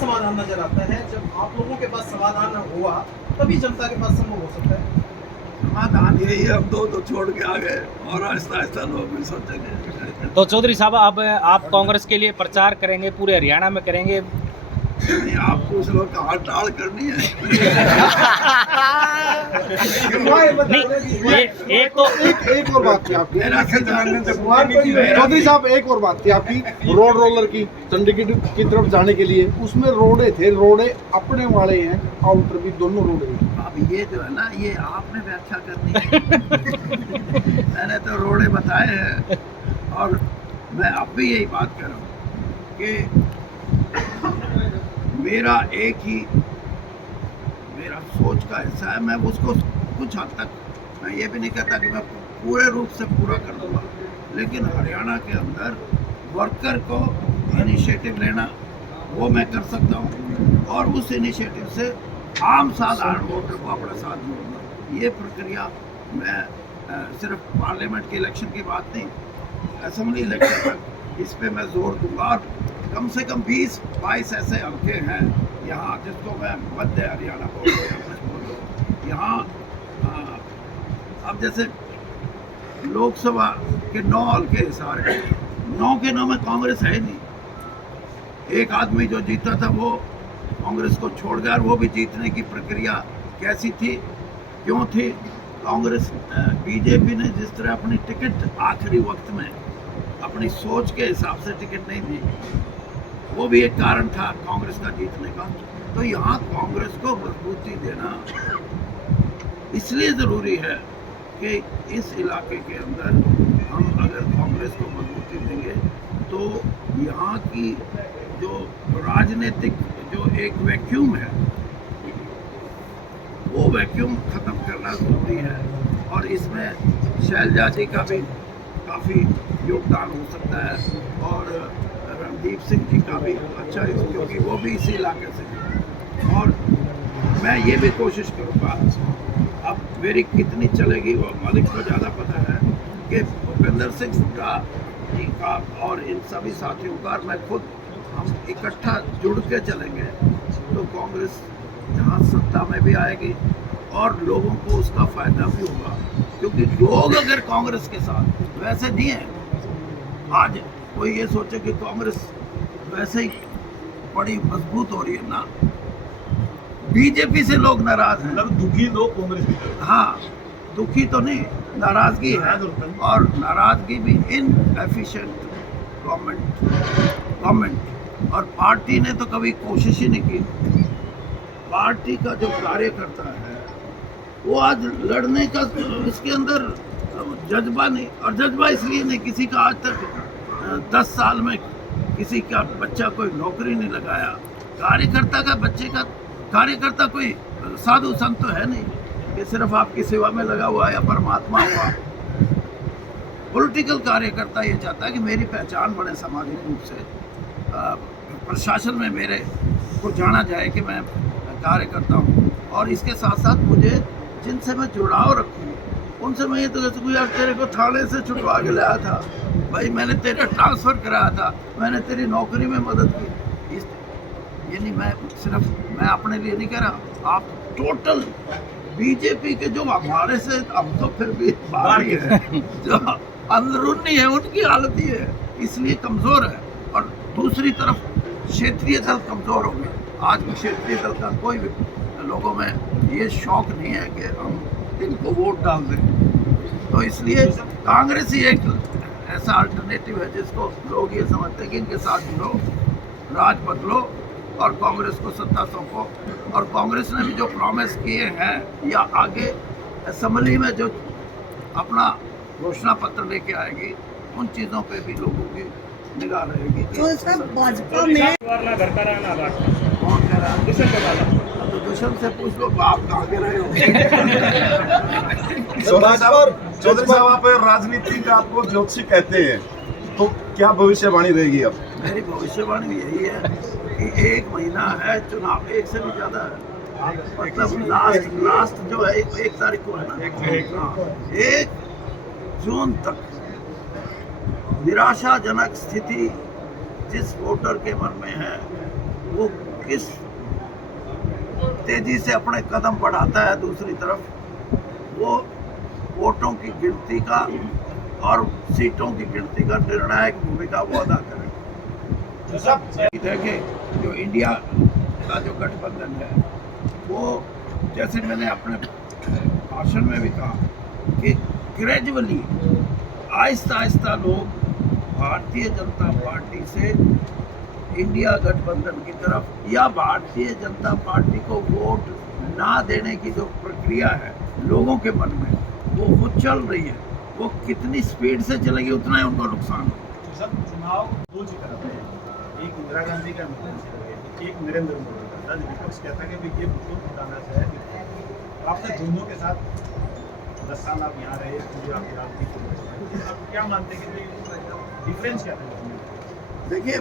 असमाधान नजर आता है। जब आप लोगों के पास समाधान हुआ तभी जनता के पास संभव हो सकता है। समाधान यही है, हम दो छोड़ के आ गए और आहिस्ता आहिस्ता लोग भी सोचेंगे। तो चौधरी साहब, अब आप कांग्रेस के लिए प्रचार करेंगे, पूरे हरियाणा में करेंगे? नहीं, आप पूछ लो कहाँ टाल करनी है। नहीं, एक और बात थी आपकी चौधरी साहब, एक और बात थी आपकी रोड रोलर की, चंडीगढ़ की तरफ जाने के लिए उसमें रोडे थे, रोडे अपने वाले हैं, आउटर भी दोनों रोडे हैं। अब ये जो है ना, ये आपने व्याख्या करनी है। मैंने तो रोडे बताए हैं और मैं अब भी यही बात कर रहा हूँ कि मेरा एक ही मेरा सोच का हिस्सा है। मैं उसको कुछ हद तक, मैं ये भी नहीं कहता कि मैं पूरे रूप से पूरा कर दूंगा, लेकिन हरियाणा के अंदर वर्कर को इनिशिएटिव लेना वो मैं कर सकता हूँ और उस इनिशिएटिव से आम साधारण वोटर को अपने साथ जोड़ना। ये प्रक्रिया मैं सिर्फ पार्लियामेंट के इलेक्शन की बात नहीं, असेंबली इलेक्शन तक इस पे मैं जोर दूंगा। और कम से कम 20-22 ऐसे हल्के हैं यहाँ जिसको मैं मध्य हरियाणा बोल रहा। यहाँ अब जैसे लोकसभा के 9 हल्के सारे 9 के 9 में कांग्रेस है ही नहीं। एक आदमी जो जीता था वो कांग्रेस को छोड़ गया और वो भी जीतने की प्रक्रिया कैसी थी, क्यों थी? कांग्रेस बीजेपी ने जिस तरह अपनी टिकट आखिरी वक्त में अपनी सोच के हिसाब से टिकट नहीं दी, वो भी एक कारण था कांग्रेस का जीतने का। तो यहाँ कांग्रेस को मजबूती देना इसलिए ज़रूरी है कि इस इलाके के अंदर हम अगर कांग्रेस को मजबूती देंगे तो यहाँ की जो राजनीतिक जो एक वैक्यूम है वो वैक्यूम ख़त्म करना ज़रूरी है। और इसमें शैलजा जी का भी काफ़ी योगदान हो सकता है और रणदीप सिंह जी का भी अच्छा है, क्योंकि वो भी इसी इलाके से हैं। और मैं ये भी कोशिश करूँगा, अब मेरी कितनी चलेगी वो मालिक को ज़्यादा पता है, कि भूपेंद्र सिंह हुड्डा जी का और इन सभी साथियों का मैं खुद हम इकट्ठा जुड़ के चलेंगे तो कांग्रेस यहाँ सत्ता में भी आएगी और लोगों को उसका फायदा भी होगा। क्योंकि लोग अगर कांग्रेस के साथ वैसे नहीं है, आज कोई ये सोचे कि कांग्रेस वैसे ही बड़ी मजबूत हो रही है ना, बीजेपी से लोग नाराज हैं। मतलब दुखी लोग कांग्रेस की तरफ। हाँ, दुखी तो नहीं, नाराजगी है, और नाराजगी भी इन एफिशिएंट गवर्नमेंट और पार्टी ने तो कभी कोशिश ही नहीं की। पार्टी का जो कार्यकर्ता है वो आज लड़ने का इसके अंदर जज्बा नहीं, और जज्बा इसलिए नहीं, किसी का आज तक 10 साल में किसी का बच्चा कोई नौकरी नहीं लगाया। कार्यकर्ता का बच्चे का कार्यकर्ता कोई साधु संत तो है नहीं कि सिर्फ आपकी सेवा में लगा हुआ या परमात्मा हुआ। पॉलिटिकल कार्यकर्ता ये चाहता है कि मेरी पहचान बने सामाजिक रूप से, प्रशासन में मेरे को जाना जाए कि मैं कार्यकर्ता हूँ, और इसके साथ साथ मुझे जिनसे मैं जुड़ाव रखूँ उनसे मैं ये तो कह सकूँ, यार तेरे को थाने से छुटवा के लाया था भाई, मैंने तेरा ट्रांसफ़र कराया था, मैंने तेरी नौकरी में मदद की। इस यानी मैं अपने लिए नहीं कह रहा, आप टोटल बीजेपी के जो हमारे से अब तो फिर भी बाहरी है, जो अंदरूनी है उनकी हालत ही है, इसलिए कमज़ोर है। और दूसरी तरफ क्षेत्रीय दल कमज़ोर हो गए। आज भी क्षेत्रीय दल का कोई भी लोगों में ये शौक नहीं है कि हम इनको वोट डाल दें। तो इसलिए कांग्रेस ही एक ऐसा अल्टरनेटिव है जिसको लोग ये समझते हैं कि इनके साथ जुड़ो, राज बदलो और कांग्रेस को सत्ता सौंपो। और कांग्रेस ने भी जो प्रॉमिस किए हैं या आगे असेंबली में जो अपना घोषणा पत्र लेके आएगी, उन चीज़ों पे भी लोगों की निगाह रहेगी। तो सर भाजपा में घर का रहना कौन कह रहा है? तो दुष्यंत से पूछ लो, आप कहाँ के रहे हो? चौधरी साहब, आप राजनीति का आपको ज्योतिषी कहते हैं, तो क्या भविष्यवाणी रहेगी अब? मेरी भविष्यवाणी यही है कि 1 महीना है, चुनाव 1 से भी ज़्यादा है, मतलब लास्ट जो है 1 तारीख को है ना, 1 जून तक निराशाजनक स्थिति जिस वोटर के मन में है वो किस तेजी से अपने कदम बढ़ाता है, दूसरी तरफ वो वोटों की गिनती का और सीटों की गिनती का निर्णायक भूमिका वो अदा करें। देखिए, जो इंडिया का जो गठबंधन है वो, जैसे मैंने अपने भाषण में भी कहा कि ग्रेजुअली आहिस्ता आहिस्ता लोग भारतीय जनता पार्टी से इंडिया गठबंधन की तरफ या भारतीय जनता पार्टी को वोट ना देने की जो प्रक्रिया है लोगों के मन में वो चल रही है। वो कितनी स्पीड से चलेगी उतना ही उनको नुकसान हो। सब चुनाव दो ही तरफ है, एक इंदिरा गांधी का एक नरेंद्र मोदी का। विपक्ष कहता है कि भाई ये मुद्दों हटाना चाहिए। आपने दोनों के साथ 10 साल आप यहाँ रहे, पूरी आपकी राजनीति, आप क्या मानते हैं कि डिफरेंस क्या है? देखिए,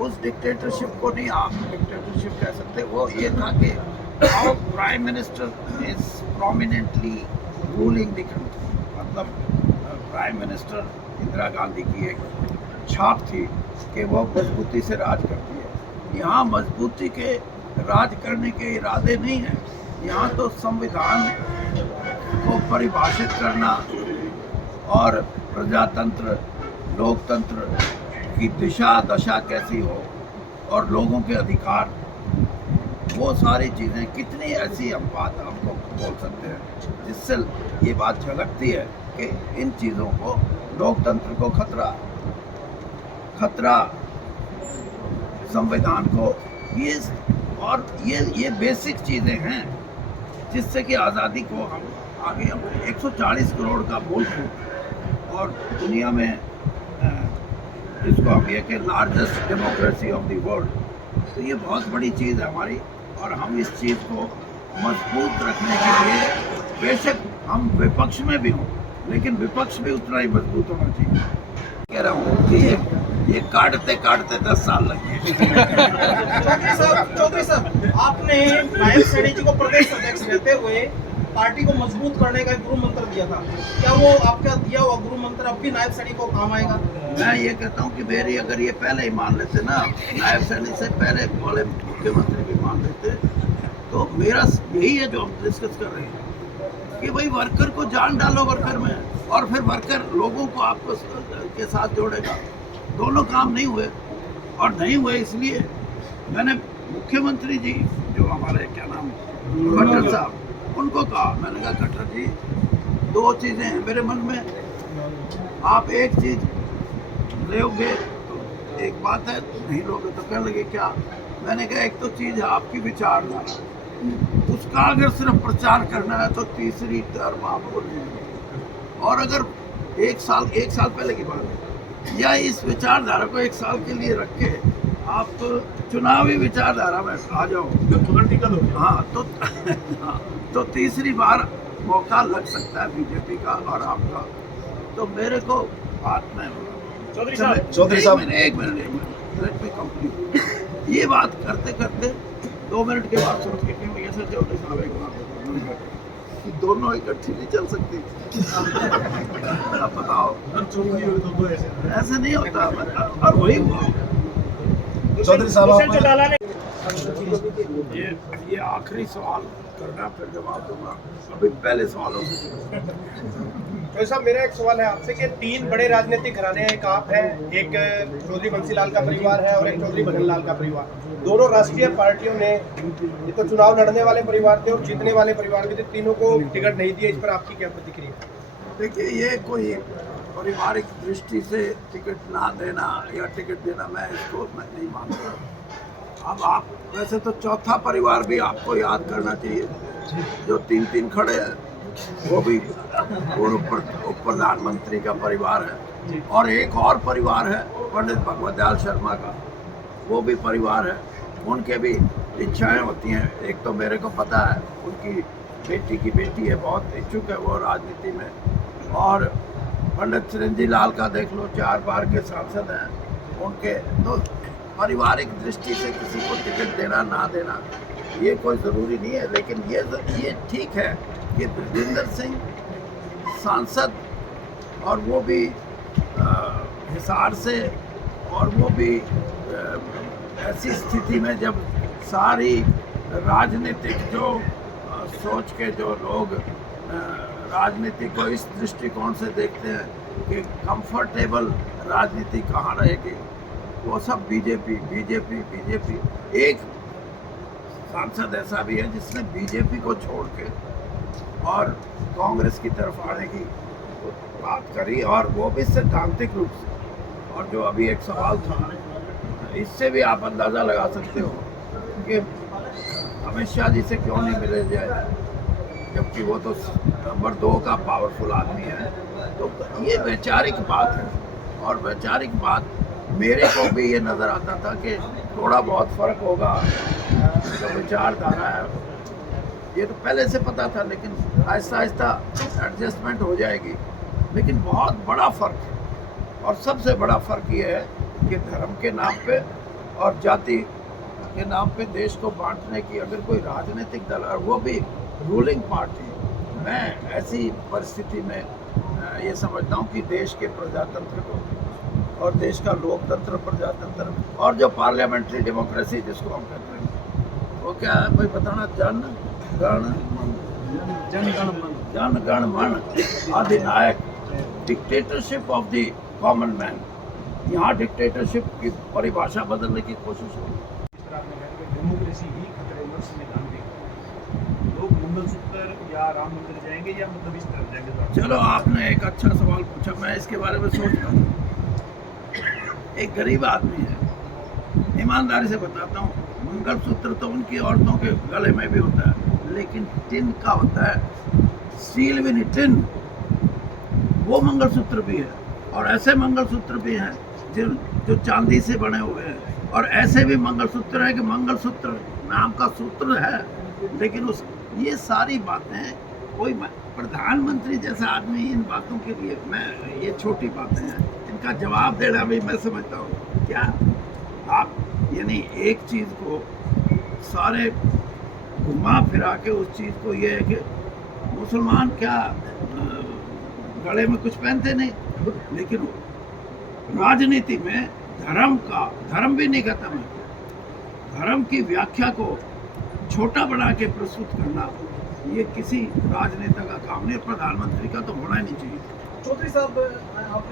उस डिक्टेटरशिप को नहीं आप डिक्टेटरशिप कह सकते। वो ये था कि how prime minister is prominently ruling the country, मतलब प्राइम मिनिस्टर इंदिरा गांधी की एक छाप थी कि वो मजबूती से राज करती है। यहाँ मजबूती के राज करने के इरादे नहीं हैं। यहाँ तो संविधान को परिभाषित करना और प्रजातंत्र लोकतंत्र की दिशा दशा कैसी हो और लोगों के अधिकार, वो सारी चीज़ें कितनी ऐसी हम बात हमको बोल सकते हैं जिससे ये बात झलकती है कि इन चीज़ों को लोकतंत्र को खतरा संविधान को ये बेसिक चीज़ें हैं जिससे कि आज़ादी को हम आगे 140 करोड़ का मुल्क हो और दुनिया में जिसको हम ये कि largest democracy of the world, तो ये बहुत बड़ी चीज़ है हमारी। और हम इस चीज़ को मजबूत रखने के लिए बेशक हम विपक्ष में भी हों, लेकिन विपक्ष भी उतना ही मजबूत होना चाहिए। कह रहा हूँ कि ये काटते काटते 10 साल लग गए। चौधरी साहब, आपने नायब सैनी जी को प्रदेश अध्यक्ष रहते हुए पार्टी को मजबूत करने का गुरु मंत्र दिया था। क्या वो आपका दिया हुआ गुरु मंत्र अब भी नायब सैनी को काम आएगा? मैं ये कहता हूँ कि मेरी अगर ये पहले ही मान लेते ना, नायब सैनी से पहले वाले मुख्यमंत्री भी मान लेते, तो मेरा यही है जो हम डिस्कस कर रहे हैं कि भाई वर्कर को जान डालो वर्कर में, और फिर वर्कर लोगों को आपको के साथ जोड़ेगा। दोनों काम नहीं हुए, और नहीं हुए इसलिए मैंने मुख्यमंत्री जी जो हमारे क्या नाम खट्टर साहब, उनको कहा, मैंने कहा खट्टर जी, 2 चीज़ें हैं मेरे मन में, आप एक चीज़ लोगे तो एक बात है, नहीं लोगे तो कहने लगे क्या? मैंने कहा एक तो चीज़ है आपकी विचारधारा, उसका अगर सिर्फ प्रचार करना है तो तीसरी टर्म आपको नहीं, और अगर एक साल पहले की बात है, या इस विचारधारा को 1 साल के लिए रख के आप चुनावी विचारधारा में आ जाओ तो तीसरी बार मौका लग सकता है बीजेपी का और आपका। तो मेरे को बात में चौधरी साहब एक मिनट लेट मी कंप्लीट। ये बात करते करते 2 मिनट के बाद सोच के कि ऐसे चौधरी साहब एक बात कि दोनों इकट्ठी नहीं चल सकती। अब बताओ, ऐसे नहीं होता, और वही हुआ। चौधरी साहब, ये आखिरी सवाल करना, फिर जवाब दूंगा। अभी पहले सवालों से तो साहब, मेरा एक सवाल है आपसे कि 3 बड़े राजनीतिक घराने हैं, एक आप है, एक चौधरी बंसीलाल का परिवार है और एक चौधरी भजनलाल का परिवार। दोनों राष्ट्रीय पार्टियों ने ये तो चुनाव लड़ने वाले परिवार थे और जीतने वाले परिवार भी थे, तीनों को टिकट नहीं दिया। इस पर आपकी क्या प्रतिक्रिया? देखिए, ये कोई पारिवारिक दृष्टि से टिकट ना देना या टिकट देना, मैं इसको नहीं मानता। अब आप वैसे तो चौथा परिवार भी आपको याद करना चाहिए, जो 3 खड़े हैं, वो भी पूर्व उप प्रधानमंत्री का परिवार है, और एक और परिवार है पंडित भगवत दयाल शर्मा का, वो भी परिवार है। उनके भी इच्छाएं होती हैं। एक तो मेरे को पता है उनकी बेटी की बेटी है, बहुत इच्छुक है वो राजनीति में, और पंडित चिरंजी लाल का देख लो, 4 बार के सांसद हैं उनके। तो पारिवारिक दृष्टि से किसी को टिकट देना ना देना ये कोई ज़रूरी नहीं है, लेकिन ये ठीक है कि ब्रजेंद्र सिंह सांसद, और वो भी हिसार से, और वो भी ऐसी स्थिति में जब सारी राजनीतिक जो सोच के जो लोग राजनीति को इस दृष्टिकोण से देखते हैं कि कंफर्टेबल राजनीति कहाँ रहेगी, वो सब बीजेपी बीजेपी बीजेपी। एक सांसद ऐसा भी है जिसने बीजेपी को छोड़ के और कांग्रेस की तरफ आने की बात करी, और वो भी सैद्धांतिक रूप से। और जो अभी एक सवाल था, इससे भी आप अंदाज़ा लगा सकते हो कि अमित शाह जी से क्यों नहीं मिले जाए, जबकि वो तो नंबर 2 का पावरफुल आदमी है। तो ये वैचारिक बात है, और वैचारिक बात मेरे को भी ये नज़र आता था कि थोड़ा बहुत फ़र्क होगा जो विचारधारा है, ये तो पहले से पता था, लेकिन आहिस्ता आहिस्ता एडजस्टमेंट हो जाएगी। लेकिन बहुत बड़ा फ़र्क है, और सबसे बड़ा फ़र्क ये है कि धर्म के नाम पे और जाति के नाम पे देश को बांटने की अगर कोई राजनीतिक दल, और वो भी रूलिंग पार्टी, मैं ऐसी परिस्थिति में ये समझता हूँ कि देश के प्रजातंत्र को और देश का लोकतंत्र प्रजातंत्र और जो पार्लियामेंट्री डेमोक्रेसी जिसको हम कहते हैं, वो क्या है भाई बताना, जन गण मन अधिनायक, dictatorship of the common man. यहाँ डिक्टेटरशिप की परिभाषा बदलने की कोशिश हो। डेमोक्रेसी ही खतरे में, उसमें गांधी लोग मंगलसूत्र या राम मंदिर जाएंगे या मतलब इस तरफ जाएंगे। चलो, आपने एक अच्छा सवाल पूछा, मैं इसके बारे में सोच रहा था। एक गरीब आदमी है, ईमानदारी से बताता हूँ, मंगलसूत्र तो उनकी औरतों के गले में भी होता है, लेकिन टिन का होता है, स्टील विन टिन, वो मंगलसूत्र भी है। और ऐसे मंगलसूत्र भी हैं जो चांदी से बने हुए हैं, और ऐसे भी मंगलसूत्र है कि मंगलसूत्र नाम का सूत्र है, लेकिन उस ये सारी बातें कोई प्रधानमंत्री जैसा आदमी इन बातों के लिए, मैं ये छोटी बातें हैं, इनका जवाब देना भी मैं समझता हूँ। क्या आप यानी एक चीज़ को सारे घुमा फिरा के उस चीज़ को, ये है कि मुसलमान क्या गले में कुछ पहनते नहीं, लेकिन राजनीति में धर्म भी नहीं खत्म है, धर्म की व्याख्या को छोटा बना के प्रस्तुत करना, ये किसी राजनेता का काम नहीं, प्रधानमंत्री का तो होना ही नहीं चाहिए। चौधरी साहब, आपने